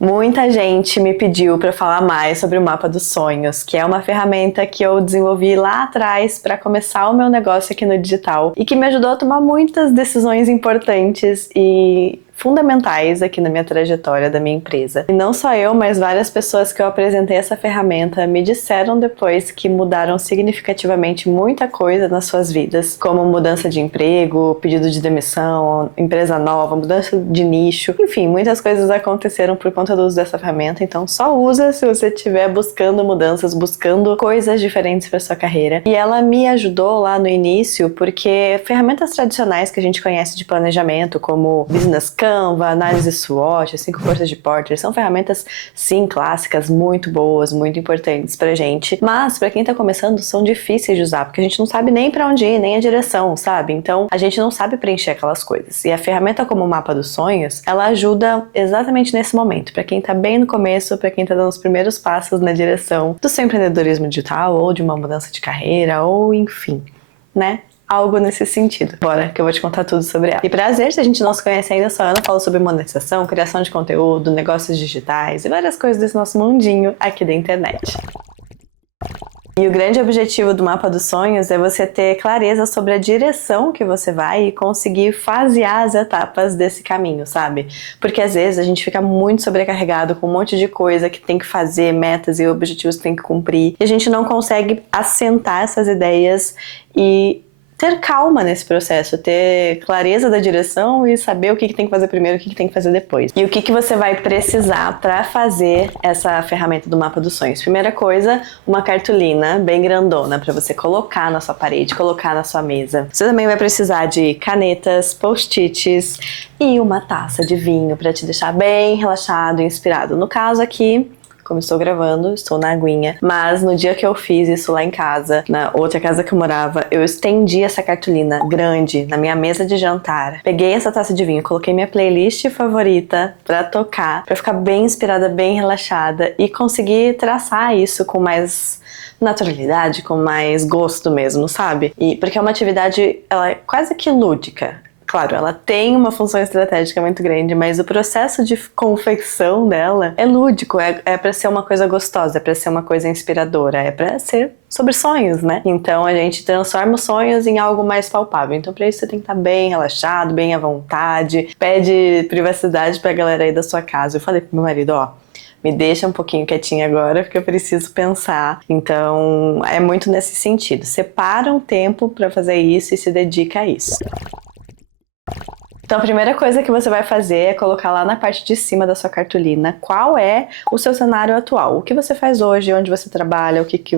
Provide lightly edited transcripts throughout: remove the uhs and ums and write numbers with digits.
Muita gente me pediu para falar mais sobre o Mapa dos Sonhos, que é uma ferramenta que eu desenvolvi lá atrás para começar o meu negócio aqui no digital e que me ajudou a tomar muitas decisões importantes e fundamentais aqui na minha trajetória da minha empresa. E não só eu, mas várias pessoas que eu apresentei essa ferramenta me disseram depois que mudaram significativamente muita coisa nas suas vidas, como mudança de emprego, pedido de demissão, empresa nova, mudança de nicho, enfim, muitas coisas aconteceram por conta do uso dessa ferramenta, então só usa se você estiver buscando mudanças, buscando coisas diferentes para sua carreira. E ela me ajudou lá no início porque ferramentas tradicionais que a gente conhece de planejamento, como Business Canva, análise SWOT, 5 forças de Porter, são ferramentas, sim, clássicas, muito boas, muito importantes pra gente, mas pra quem tá começando são difíceis de usar, porque a gente não sabe nem pra onde ir, nem a direção, sabe? Então a gente não sabe preencher aquelas coisas. E a ferramenta como o Mapa dos Sonhos, ela ajuda exatamente nesse momento, pra quem tá bem no começo, pra quem tá dando os primeiros passos na direção do seu empreendedorismo digital, ou de uma mudança de carreira, ou enfim, né? Algo nesse sentido. Bora, que eu vou te contar tudo sobre ela. E prazer, se a gente não se conhece ainda, só Ana fala sobre monetização, criação de conteúdo, negócios digitais e várias coisas desse nosso mundinho aqui da internet. E o grande objetivo do Mapa dos Sonhos é você ter clareza sobre a direção que você vai e conseguir fasear as etapas desse caminho, sabe? Porque às vezes a gente fica muito sobrecarregado com um monte de coisa que tem que fazer, metas e objetivos que tem que cumprir, e a gente não consegue assentar essas ideias e ter calma nesse processo, ter clareza da direção e saber o que tem que fazer primeiro e o que tem que fazer depois. E o que você vai precisar para fazer essa ferramenta do Mapa dos Sonhos? Primeira coisa, uma cartolina bem grandona para você colocar na sua parede, colocar na sua mesa. Você também vai precisar de canetas, post-its e uma taça de vinho para te deixar bem relaxado e inspirado. No caso aqui, como estou gravando, estou na aguinha, mas no dia que eu fiz isso lá em casa, na outra casa que eu morava, eu estendi essa cartolina grande na minha mesa de jantar, peguei essa taça de vinho, coloquei minha playlist favorita pra tocar, pra ficar bem inspirada, bem relaxada e conseguir traçar isso com mais naturalidade, com mais gosto mesmo, sabe? E porque é uma atividade, ela é quase que lúdica. Claro, ela tem uma função estratégica muito grande, mas o processo de confecção dela é lúdico, é pra ser uma coisa gostosa, é pra ser uma coisa inspiradora, é pra ser sobre sonhos, né? Então a gente transforma os sonhos em algo mais palpável. Então pra isso você tem que estar bem relaxado, bem à vontade, pede privacidade pra galera aí da sua casa. Eu falei pro meu marido, ó, me deixa um pouquinho quietinha agora, porque eu preciso pensar. Então é muito nesse sentido. Separa um tempo pra fazer isso e se dedica a isso. Então a primeira coisa que você vai fazer é colocar lá na parte de cima da sua cartolina qual é o seu cenário atual, o que você faz hoje, onde você trabalha, o que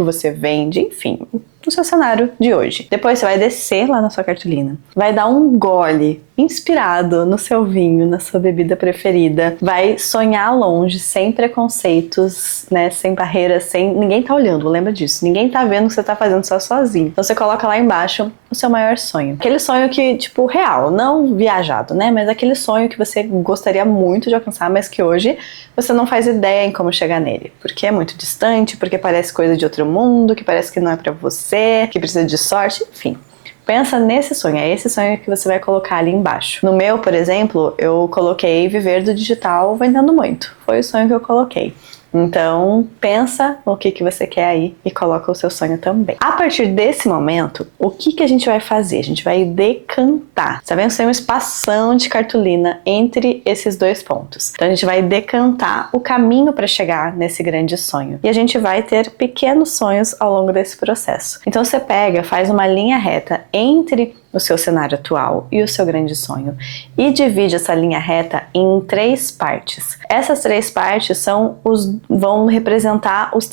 você vende, enfim, o seu cenário de hoje. Depois você vai descer lá na sua cartolina, vai dar um gole inspirado no seu vinho, na sua bebida preferida, vai sonhar longe, sem preconceitos, né, sem barreiras, sem ninguém tá olhando, lembra disso, ninguém tá vendo o que você tá fazendo só sozinho. Então você coloca lá embaixo o seu maior sonho, aquele sonho que, tipo, real, não viajado, né, mas aquele sonho que você gostaria muito de alcançar, mas que hoje você não faz ideia em como chegar nele, porque é muito distante, porque parece coisa de outro mundo, que parece que não é pra você, que precisa de sorte, enfim. Pensa nesse sonho, é esse sonho que você vai colocar ali embaixo. No meu, por exemplo, eu coloquei viver do digital vendendo muito. Foi o sonho que eu coloquei. Então, pensa no que você quer aí e coloca o seu sonho também. A partir desse momento, o que a gente vai fazer? A gente vai decantar. Tá vendo? Tem um espação de cartolina entre esses dois pontos. Então, a gente vai decantar o caminho para chegar nesse grande sonho. E a gente vai ter pequenos sonhos ao longo desse processo. Então, você pega, faz uma linha reta entre o seu cenário atual e o seu grande sonho e divide essa linha reta em 3 partes. Essas 3 partes vão representar as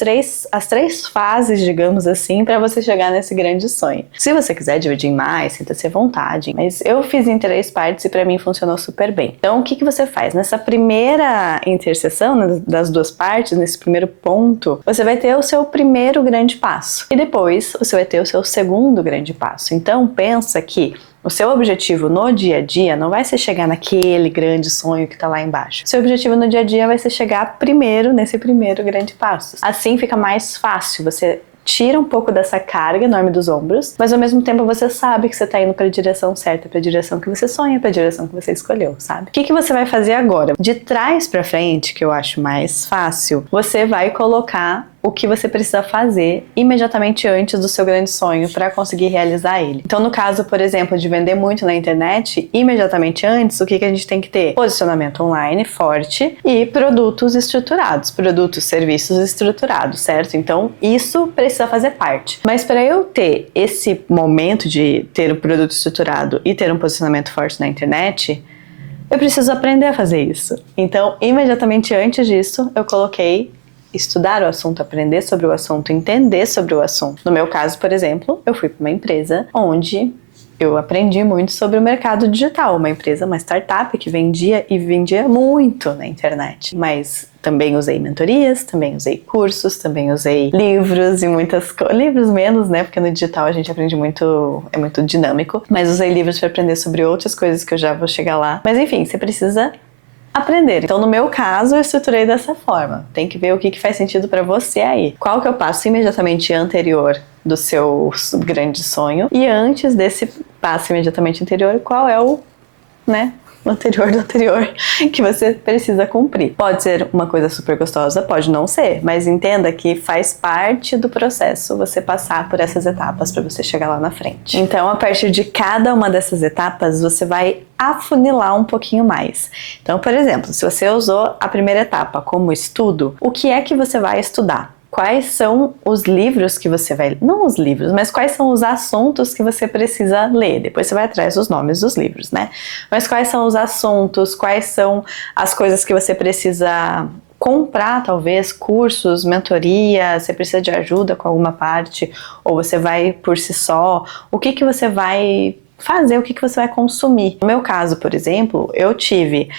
3 fases, digamos assim, para você chegar nesse grande sonho. Se você quiser dividir em mais, sinta-se à vontade, mas eu fiz em 3 partes e para mim funcionou super bem. Então o que você faz? Nessa primeira interseção, né, das 2 partes, nesse primeiro ponto, você vai ter o seu primeiro grande passo e depois você vai ter o seu segundo grande passo. Então pensa que o seu objetivo no dia a dia não vai ser chegar naquele grande sonho que está lá embaixo. O seu objetivo no dia a dia vai ser chegar primeiro nesse primeiro grande passo. Assim fica mais fácil você tira um pouco dessa carga enorme dos ombros, mas ao mesmo tempo você sabe que você tá indo pra direção certa, pra direção que você sonha, pra direção que você escolheu, sabe? O que você vai fazer agora? De trás pra frente, que eu acho mais fácil, você vai colocar o que você precisa fazer imediatamente antes do seu grande sonho para conseguir realizar ele. Então, no caso, por exemplo, de vender muito na internet, imediatamente antes, o que a gente tem que ter? Posicionamento online forte e produtos estruturados, produtos, serviços estruturados, certo? Então, isso precisa fazer parte. Mas para eu ter esse momento de ter um produto estruturado e ter um posicionamento forte na internet, eu preciso aprender a fazer isso. Então, imediatamente antes disso, eu coloquei estudar o assunto, aprender sobre o assunto, entender sobre o assunto. No meu caso, por exemplo, eu fui para uma empresa onde eu aprendi muito sobre o mercado digital, uma empresa, uma startup que vendia muito na internet, mas também usei mentorias, também usei cursos, também usei livros e livros menos, né, porque no digital a gente aprende muito, é muito dinâmico, mas usei livros para aprender sobre outras coisas que eu já vou chegar lá. Mas enfim, você precisa aprender. Então, no meu caso, eu estruturei dessa forma. Tem que ver o que faz sentido para você aí. Qual que é o passo imediatamente anterior do seu grande sonho? E antes desse passo imediatamente anterior, qual é o anterior do anterior que você precisa cumprir? Pode ser uma coisa super gostosa, pode não ser, mas entenda que faz parte do processo você passar por essas etapas para você chegar lá na frente. Então, a partir de cada uma dessas etapas, você vai afunilar um pouquinho mais. Então, por exemplo, se você usou a primeira etapa como estudo, o que é que você vai estudar? Quais são os livros que você vai... Não os livros, mas quais são os assuntos que você precisa ler? Depois você vai atrás dos nomes dos livros, né? Mas quais são os assuntos, quais são as coisas que você precisa comprar, talvez, cursos, mentoria, você precisa de ajuda com alguma parte, ou você vai por si só, o que você vai fazer, o que você vai consumir. No meu caso, por exemplo, eu tive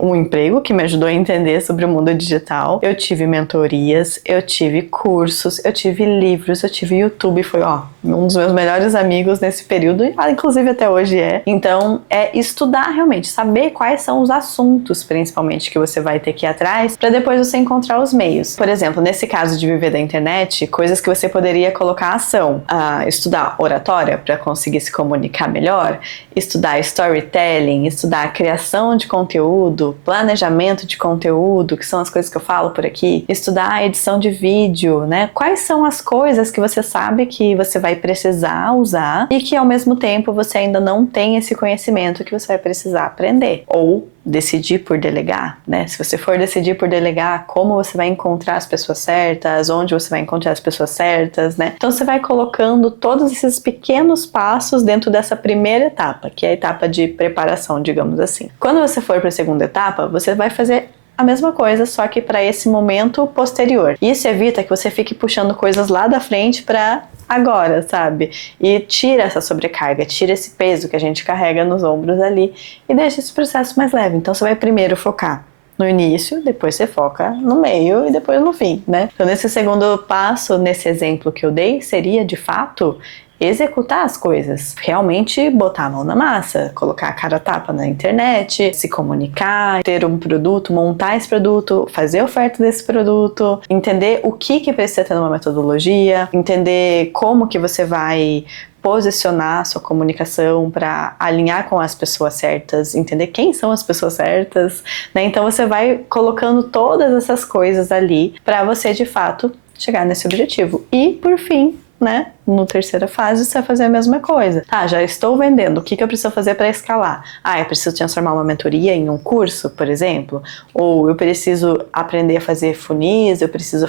um emprego que me ajudou a entender sobre o mundo digital, eu tive mentorias, eu tive cursos, eu tive livros, eu tive YouTube, foi um dos meus melhores amigos nesse período, inclusive até hoje é. Então, é estudar realmente, saber quais são os assuntos, principalmente, que você vai ter que ir atrás, para depois você encontrar os meios. Por exemplo, nesse caso de viver da internet, coisas que você poderia colocar ação, estudar oratória para conseguir se comunicar melhor, estudar storytelling, estudar criação de conteúdo, planejamento de conteúdo, que são as coisas que eu falo por aqui, estudar edição de vídeo, né? Quais são as coisas que você sabe que você vai precisar usar e que ao mesmo tempo você ainda não tem esse conhecimento que você vai precisar aprender ou decidir por delegar, né? Se você for decidir por delegar, como você vai encontrar as pessoas certas, onde você vai encontrar as pessoas certas, né? Então você vai colocando todos esses pequenos passos dentro dessa primeira etapa, que é a etapa de preparação, digamos assim. Quando você for para a segunda etapa, você vai fazer a mesma coisa, só que para esse momento posterior. Isso evita que você fique puxando coisas lá da frente para agora, sabe? E tira essa sobrecarga, tira esse peso que a gente carrega nos ombros ali e deixa esse processo mais leve. Então você vai primeiro focar no início, depois você foca no meio e depois no fim, né? Então nesse segundo passo, nesse exemplo que eu dei, seria de fato executar as coisas, realmente botar a mão na massa, colocar a cara a tapa na internet, se comunicar, ter um produto, montar esse produto, fazer oferta desse produto, entender o que precisa ter numa metodologia, entender como que você vai posicionar a sua comunicação para alinhar com as pessoas certas, entender quem são as pessoas certas, né? Então você vai colocando todas essas coisas ali para você de fato chegar nesse objetivo. E por fim, né, no terceira fase você vai fazer a mesma coisa. Já estou vendendo, o que eu preciso fazer para escalar? Eu preciso transformar uma mentoria em um curso, por exemplo, ou eu preciso aprender a fazer funis, eu preciso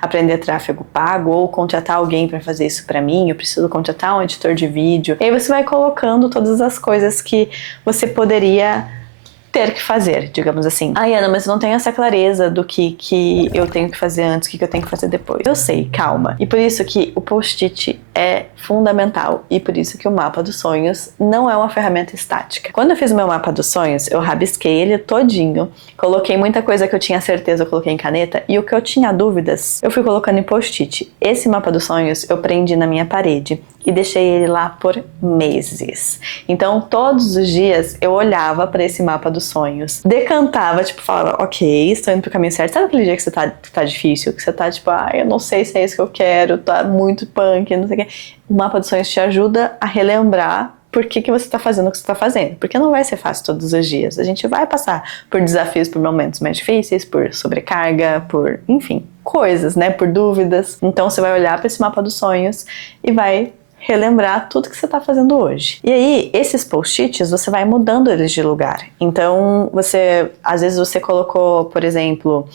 aprender tráfego pago, ou contratar alguém para fazer isso para mim, eu preciso contratar um editor de vídeo. E aí você vai colocando todas as coisas que você poderia ter que fazer, digamos assim. Ana, mas eu não tenho essa clareza do que eu tenho que fazer antes, o que eu tenho que fazer depois. Eu sei, calma. E por isso que o post-it é fundamental e por isso que o mapa dos sonhos não é uma ferramenta estática. Quando eu fiz o meu mapa dos sonhos, eu rabisquei ele todinho, coloquei muita coisa que eu tinha certeza, eu coloquei em caneta, e o que eu tinha dúvidas, eu fui colocando em post-it. Esse mapa dos sonhos eu prendi na minha parede e deixei ele lá por meses. Então, todos os dias eu olhava para esse mapa dos sonhos, decantava, tipo, falava, ok, estou indo pro caminho certo. Sabe aquele dia que tá difícil, que você tá tipo, eu não sei se é isso que eu quero, tá muito punk, não sei o que. O mapa dos sonhos te ajuda a relembrar por que você está fazendo o que você está fazendo. Porque não vai ser fácil todos os dias. A gente vai passar por desafios, por momentos mais difíceis, por sobrecarga, por, enfim, coisas, né? Por dúvidas. Então você vai olhar para esse mapa dos sonhos e vai relembrar tudo que você está fazendo hoje. E aí, esses post-its, você vai mudando eles de lugar. Então, às vezes você colocou, por exemplo,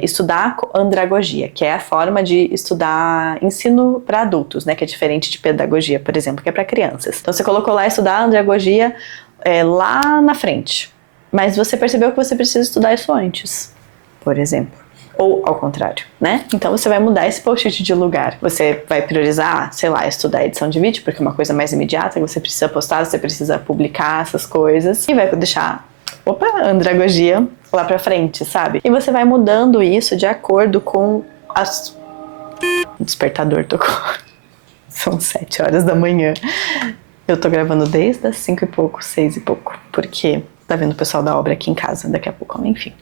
estudar andragogia, que é a forma de estudar ensino para adultos, né? Que é diferente de pedagogia, por exemplo, que é para crianças. Então, você colocou lá estudar andragogia lá na frente. Mas você percebeu que você precisa estudar isso antes, por exemplo. Ou ao contrário, né? Então você vai mudar esse post-it de lugar. Você vai priorizar, sei lá, estudar edição de vídeo, porque é uma coisa mais imediata, que você precisa postar, você precisa publicar essas coisas. E vai deixar, andragogia lá pra frente, sabe? E você vai mudando isso de acordo com as... O despertador tocou. São 7 horas da manhã. Eu tô gravando desde as 5 e pouco, 6 e pouco, porque tá vendo o pessoal da obra aqui em casa daqui a pouco, enfim.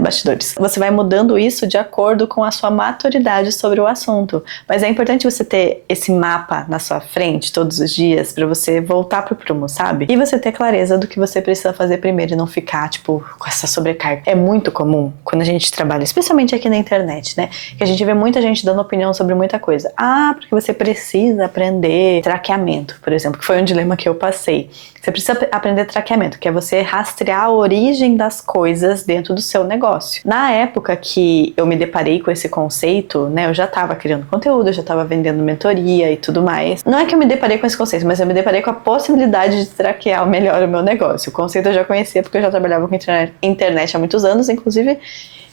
Bastidores. Você vai mudando isso de acordo com a sua maturidade sobre o assunto. Mas é importante você ter esse mapa na sua frente todos os dias pra você voltar pro prumo, sabe? E você ter clareza do que você precisa fazer primeiro e não ficar, tipo, com essa sobrecarga. É muito comum quando a gente trabalha, especialmente aqui na internet, né? Que a gente vê muita gente dando opinião sobre muita coisa. Porque você precisa aprender traqueamento, por exemplo, que foi um dilema que eu passei. Você precisa aprender traqueamento, que é você rastrear a origem das coisas dentro do seu negócio. Na época que eu me deparei com esse conceito, né, eu já estava criando conteúdo, eu já estava vendendo mentoria e tudo mais. Não é que eu me deparei com esse conceito, mas eu me deparei com a possibilidade de traquear melhor o meu negócio. O conceito eu já conhecia porque eu já trabalhava com internet há muitos anos, inclusive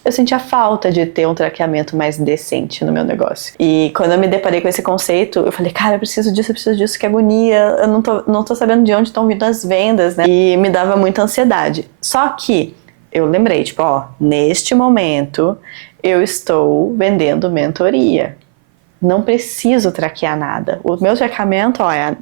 eu sentia falta de ter um traqueamento mais decente no meu negócio. E quando eu me deparei com esse conceito, eu falei, cara, eu preciso disso, que agonia, eu não tô sabendo de onde estão vindo as vendas, né? E me dava muita ansiedade. Só que eu lembrei, tipo, neste momento eu estou vendendo mentoria. Não preciso traquear nada. O meu traqueamento, é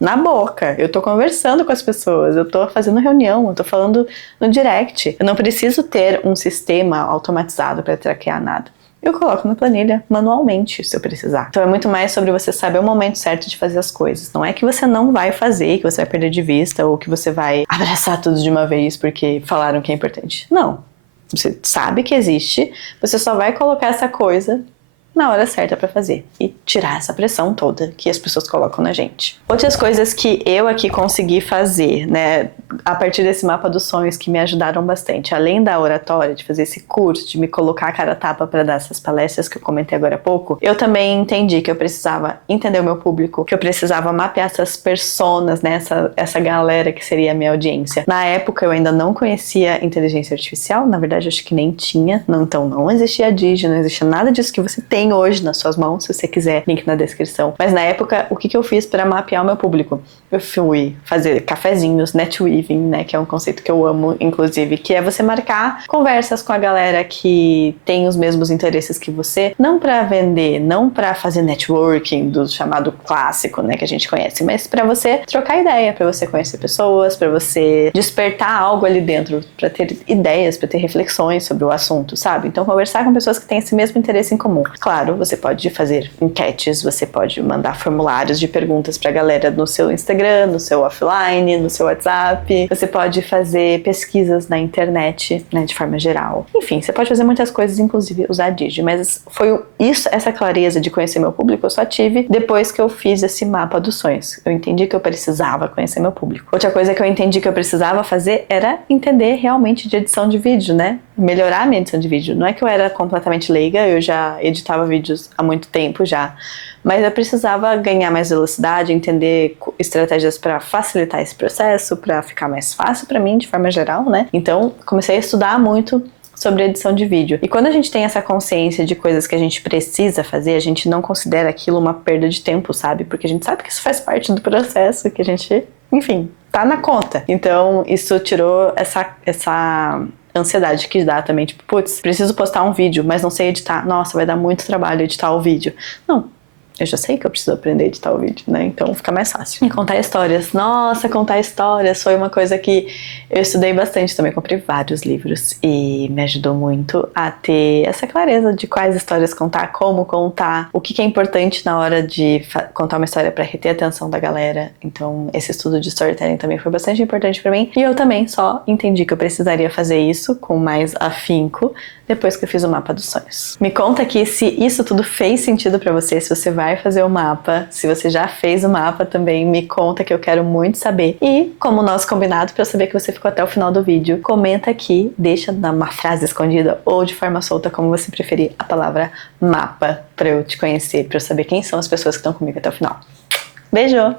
na boca, eu tô conversando com as pessoas, eu tô fazendo reunião, eu tô falando no direct. Eu não preciso ter um sistema automatizado para traquear nada. Eu coloco na planilha manualmente, se eu precisar. Então é muito mais sobre você saber o momento certo de fazer as coisas. Não é que você não vai fazer, que você vai perder de vista, ou que você vai abraçar tudo de uma vez porque falaram que é importante. Não. Você sabe que existe, você só vai colocar essa coisa na hora certa pra fazer e tirar essa pressão toda que as pessoas colocam na gente. Outras coisas que eu aqui consegui fazer, né, a partir desse mapa dos sonhos que me ajudaram bastante, além da oratória, de fazer esse curso, de me colocar a cara a tapa pra dar essas palestras que eu comentei agora há pouco, eu também entendi que eu precisava entender o meu público, que eu precisava mapear essas personas, né, essa galera que seria a minha audiência. Na época eu ainda não conhecia inteligência artificial, na verdade acho que nem tinha, então não existia Digi, não existia nada disso que você tem hoje nas suas mãos, se você quiser, link na descrição. Mas na época, o que eu fiz para mapear o meu público? Eu fui fazer cafezinhos, netweaving, né, que é um conceito que eu amo, inclusive, que é você marcar conversas com a galera que tem os mesmos interesses que você, não para vender, não para fazer networking do chamado clássico, né, que a gente conhece, mas para você trocar ideia, para você conhecer pessoas, para você despertar algo ali dentro, para ter ideias, para ter reflexões sobre o assunto, sabe? Então, conversar com pessoas que têm esse mesmo interesse em comum. Claro, você pode fazer enquetes, você pode mandar formulários de perguntas pra galera no seu Instagram, no seu offline, no seu WhatsApp. Você pode fazer pesquisas na internet, né, de forma geral. Enfim, você pode fazer muitas coisas, inclusive usar a Digi. Mas foi isso, essa clareza de conhecer meu público, eu só tive depois que eu fiz esse mapa dos sonhos. Eu entendi que eu precisava conhecer meu público. Outra coisa que eu entendi que eu precisava fazer era entender realmente de edição de vídeo, né? Melhorar a minha edição de vídeo. Não é que eu era completamente leiga, eu já editava vídeos há muito tempo já, mas eu precisava ganhar mais velocidade, entender estratégias para facilitar esse processo, para ficar mais fácil para mim de forma geral, né? Então comecei a estudar muito sobre edição de vídeo. E quando a gente tem essa consciência de coisas que a gente precisa fazer, a gente não considera aquilo uma perda de tempo, sabe? Porque a gente sabe que isso faz parte do processo, que a gente, enfim, tá na conta. Então, isso tirou essa ansiedade que dá também, tipo, putz, preciso postar um vídeo, mas não sei editar. Nossa, vai dar muito trabalho editar o vídeo. Não. Eu já sei que eu preciso aprender a editar o vídeo, né? Então fica mais fácil. E contar histórias. Nossa, contar histórias foi uma coisa que eu estudei bastante também. Comprei vários livros e me ajudou muito a ter essa clareza de quais histórias contar, como contar, o que é importante na hora de contar uma história para reter a atenção da galera. Então esse estudo de storytelling também foi bastante importante para mim. E eu também só entendi que eu precisaria fazer isso com mais afinco depois que eu fiz o mapa dos sonhos. Me conta aqui se isso tudo fez sentido pra você, se você vai fazer o mapa, se você já fez o mapa também, me conta que eu quero muito saber. E, como nosso combinado, pra eu saber que você ficou até o final do vídeo, comenta aqui, deixa uma frase escondida ou de forma solta, como você preferir, a palavra mapa pra eu te conhecer, pra eu saber quem são as pessoas que estão comigo até o final. Beijo!